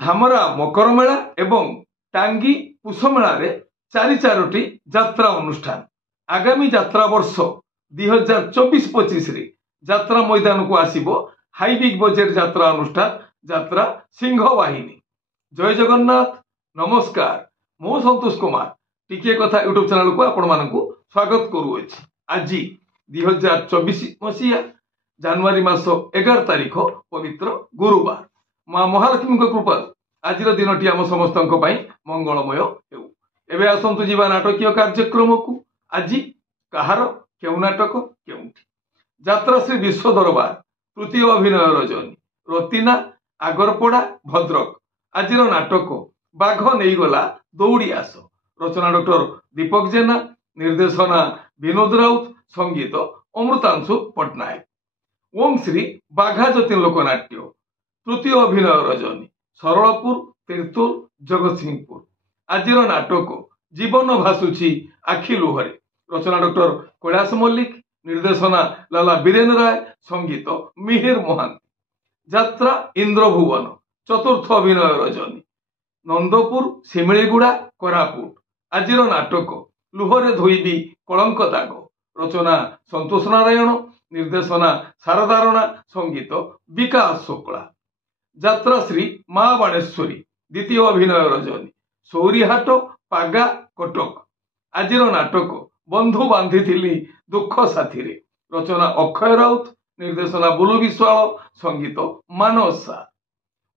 धामरा मकर मेला एवं टांगी पुष मेल चारोटी यात्रा अनुष्ठान आगामी यात्रा वर्ष 2024-25 यात्रा मैदान को आसिबो हाई बिग बजेट यात्रा अनुष्ठान यात्रा सिंह बाहिनी। जय जगन्नाथ नमस्कार मो संतोष कुमार टिके कथा यूट्यूब चैनल को आपण मानकु स्वागत करूछि। आज 2024 मसीहा जनवरी मास 11 तारिख पवित्र गुरुवार माँ महालक्ष्मी कृपा आज दिनटी आम समस्त मंगलमय हेउ। एबे आसंतु जीवा नाटकीय कार्यक्रम को आज कहार केउ नाटक केउठी यात्रा श्री विश्व दरबार तृतीय अभिनय रजनी रतिना आगरपड़ा भद्रक आज नाटक बाघ नहीं गला दौड़ी आस रचना डॉक्टर दीपक जेना निर्देशना विनोद राउत संगीत अमृतांशु पट्टनायक ओम श्री बाघा जतिन लोकनाट्य तृतीय अभिनय रजनी सरलपुर तीर्तोल जगतसिंहपुर आज नाटक जीवन भासुची आखि लुहरे रचना डॉक्टर कैलाश मल्लिक निर्देशना लाला बीरेन राय संगीत मिहिर मोहांती यात्रा इंद्रभुवन चतुर्थ अभिनय रजनी नंदपुर सिमिलीगुड़ा कोरापुट आज नाटक लुहरे धोईबी कलंक दाग रचना संतोष नारायण निर्देशना शारदा राणा संगीत विकास शुक्ला यात्रा श्री माँ बाणेश्वरी द्वितीय अभिनय रजनी सौरीहाट पागा कटक आज नाटक बंधु बांधी दुख साथी रचना अक्षय राउत निर्देशना बुलु विश्वाल संगीत मानस सा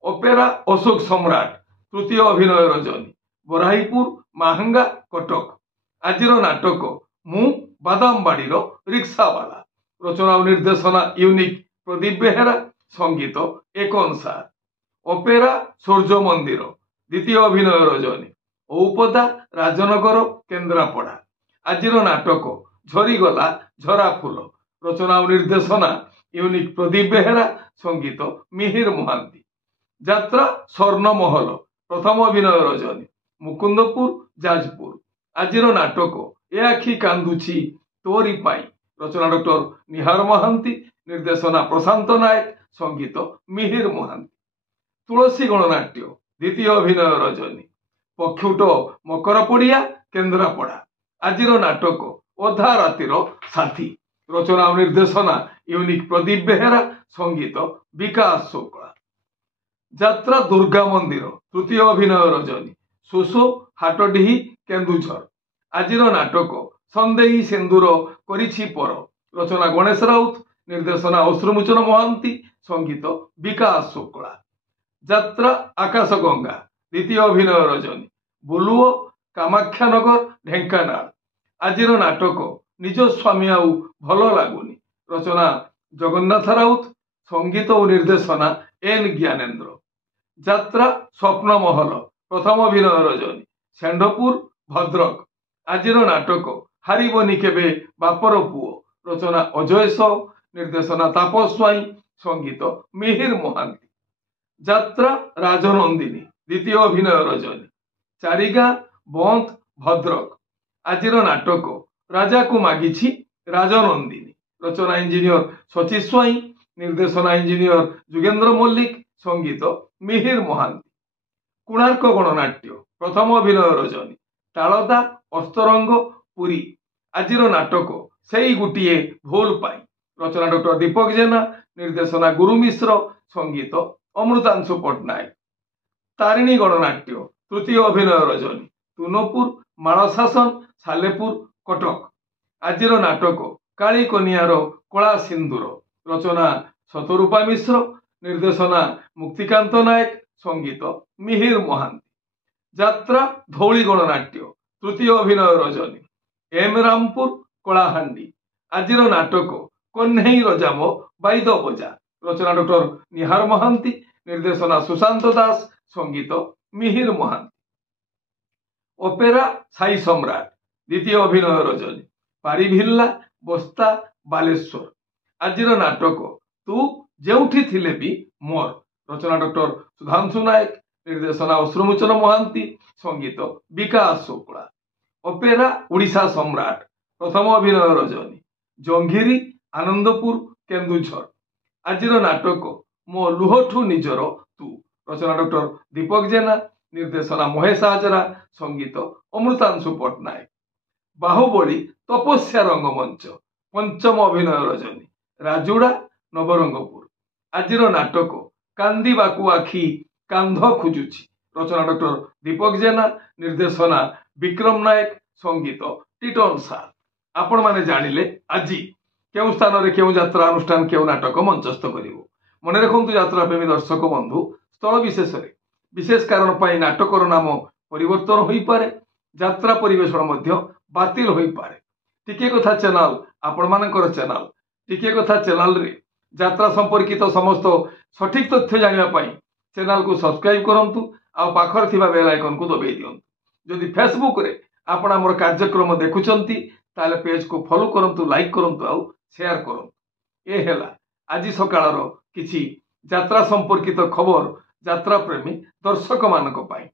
ओपेरा अशोक सम्राट तृतीय अभिनय रजनी बराहीपुर माहंगा कटक आज नाटक मु बादामबाड़ी रिक्सावाला रचना और निर्देशना यूनिक प्रदीप बेहेरा संगीत एक अनुसार ओपेरा सूर्य मंदिर द्वितीय अभिनय रजनी औपदा राजनगर केन्द्रापड़ा आज नाटक झरीगला झरा फूल रचना और निर्देशना यूनिक प्रदीप बेहेरा संगीत मिहिर मोहांती यात्रा स्वर्ण महल प्रथम अभिनय रजनी मुकुंदपुर जाजपुर आज नाटक ए आखि कांदुची तोरी पाई रचना डॉक्टर निहार महांती निर्देशना प्रशांत नायक संगीत मिहिर मोहांती तुलसी गणनाट्य द्वितीय अभिनय रजनी पक्षुट मकर पड़िया केन्द्रापड़ा आज नाटक अधा रातिर साथी रचना और निर्देशना यूनिक प्रदीप बेहेरा संगीत विकास शुक्ला यात्रा दुर्गा मंदिर तृतीय अभिनय रजनी सुसो हाटडीही केन्दुझर आज नाटक संदेही सिंदूर करिछि पर रचना गणेश राउत निर्देशना अश्रुमोचन महांती संगीत विकास शुक्ला यात्रा आकाश गंगा द्वितीय अभिनय रजनी बुलुओ कामाख्यानगर ढेंकानाल आज नाटक निज स्वामी आउ भल लगुनि रचना जगन्नाथ राउत संगीत और निर्देशना एन ज्ञानेन्द्र यात्रा स्वप्न महल प्रथम अभिनय रजनी सेंडपुर भद्रक आज नाटक हारिबनी केबे बापर पुओ रचना अजय सौ निर्देशना तापस स्वाई संगीत मिहिर मोहांती यात्रा राजनंदिनी द्वितीय अभिनय रजनी चारिगा बंद भद्रक आज नाटक राजा को मागिछि राजनंदिनी रचना इंजीनियर सचिश स्वाई निर्देशना इंजीनियर जुगेन्द्र मल्लिक संगीत मिहिर मोहांती कोणार्क गणनाट्य प्रथम अभिनय रजनी तालदा अस्तरंग पुरी आज नाटक सेई गुटिए भूल पाई रचना डॉक्टर दीपक जेना निर्देशना गुरु मिश्र संगीत अमृतांशु पट्टनायक तारिणी गणनाट्य तृतीय अभिनय रजनी तुनपुर मालशासन सालेपुर कटक आज नाटक काली कनियार कला सिंदूर रचना शतरूपा मिश्र निर्देशना मुक्तिकांत नायक संगीत मिहिर मोहांती यात्रा धौली गणनाट्य तृतीय अभिनय रजनी एम रामपुर कलाहांडी आज नाटक कन्हई रजाम बाईद बजा रचना डॉक्टर निहार महांती निर्देशना सुशांत दास संगीत मिहिर मोहांती ओपेरा साई सम्राट द्वितीय अभिनय रजनी पारिभिल्ला बस्ता बालेश्वर आज नाटक तू जेउठी थिले भी मोर रचना डॉक्टर सुधांशु नायक निर्देशना अश्रुमोचन महांती संगीत विकास शुक्ला ओपेरा उड़ीसा सम्राट प्रथम अभिनय रजनी जंघिरी आनंदपुर केन्दुझर आज नाटक मो लुहठू निजर तू ରଚନା ଡକ୍ଟର ଦୀପକ ଜେନା, ନିର୍ଦ୍ଦେଶନା ମହେଶ ହାଜରା, ସଙ୍ଗୀତ ଅମୃତାଂଶୁ ପଟ୍ଟନାୟକ। ବାହୁବଳୀ ତପସ୍ୟା ରଙ୍ଗମଞ୍ଚ, ପଞ୍ଚମ ଅଭିନୟ ରଜନୀ, ରାଜୁଡ଼ା ନବରଙ୍ଗପୁର। ଆଜିର ନାଟକ କାନ୍ଦିବାକୁ ଆଖି କାନ୍ଧ ଖୋଜୁଛି, ରଚନା ଡକ୍ଟର ଦୀପକ ଜେନା, ନିର୍ଦ୍ଦେଶନା ବିକ୍ରମ ନାୟକ, ସଙ୍ଗୀତ ଟିଟନ୍ ସାର୍। ଆପଣମାନେ ଜାଣିଲେ ଆଜି କେଉଁ ସ୍ଥାନରେ କେଉଁ ଯାତ୍ରା ଅନୁଷ୍ଠାନ କେଉଁ ନାଟକ ମଞ୍ଚସ୍ଥ କରିବ। ମନେ ରଖନ୍ତୁ ଯାତ୍ରା ପ୍ରେମୀ ଦର୍ଶକ ବନ୍ଧୁ, ସ୍ଥଳ ବିଶେଷରେ ବିଶେଷ କାରଣ ପାଇଁ ନାଟକର ନାମ ପରିବର୍ତ୍ତନ ହୋଇପାରେ, ଯାତ୍ରା ପରିବେଷଣ ମଧ୍ୟ ବାତିଲ ହୋଇପାରେ। ଟିକିଏ କଥା ଚ୍ୟାନେଲ ଆପଣମାନଙ୍କର ଚ୍ୟାନେଲ। ଟିକିଏ କଥା ଚ୍ୟାନେଲରେ ଯାତ୍ରା ସମ୍ପର୍କିତ ସମସ୍ତ ସଠିକ ତଥ୍ୟ ଜାଣିବା ପାଇଁ ଚ୍ୟାନେଲକୁ ସବସ୍କ୍ରାଇବ କରନ୍ତୁ ଆଉ ପାଖରେ ଥିବା ବେଲ୍ ଆଇକନକୁ ଦବାଇ ଦିଅନ୍ତୁ। ଯଦି ଫେସବୁକରେ ଆପଣ ଆମର କାର୍ଯ୍ୟକ୍ରମ ଦେଖୁଛନ୍ତି ତାହେଲେ ପେଜକୁ ଫଲୋ କରନ୍ତୁ, ଲାଇକ୍ କରନ୍ତୁ ଆଉ ସେୟାର କରନ୍ତୁ। ଏ ହେଲା ଆଜି ସକାଳର କିଛି ଯାତ୍ରା ସମ୍ପର୍କିତ ଖବର ଯାତ୍ରା ପ୍ରେମୀ ଦର୍ଶକମାନଙ୍କ ପାଇଁ।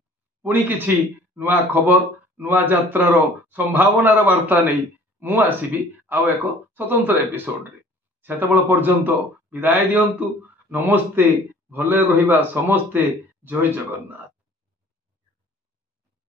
ପୁଣି କିଛି ନୂଆ ଖବର, ନୂଆ ଯାତ୍ରାର ସମ୍ଭାବନାର ବାର୍ତ୍ତା ନେଇ ମୁଁ ଆସିବି ଆଉ ଏକ ସ୍ୱତନ୍ତ୍ର ଏପିସୋଡରେ। ସେତେବେଳେ ପର୍ଯ୍ୟନ୍ତ ବିଦାୟ ଦିଅନ୍ତୁ। ନମସ୍ତେ, ଭଲରେ ରହିବା ସମସ୍ତେ। ଜୟ ଜଗନ୍ନାଥ।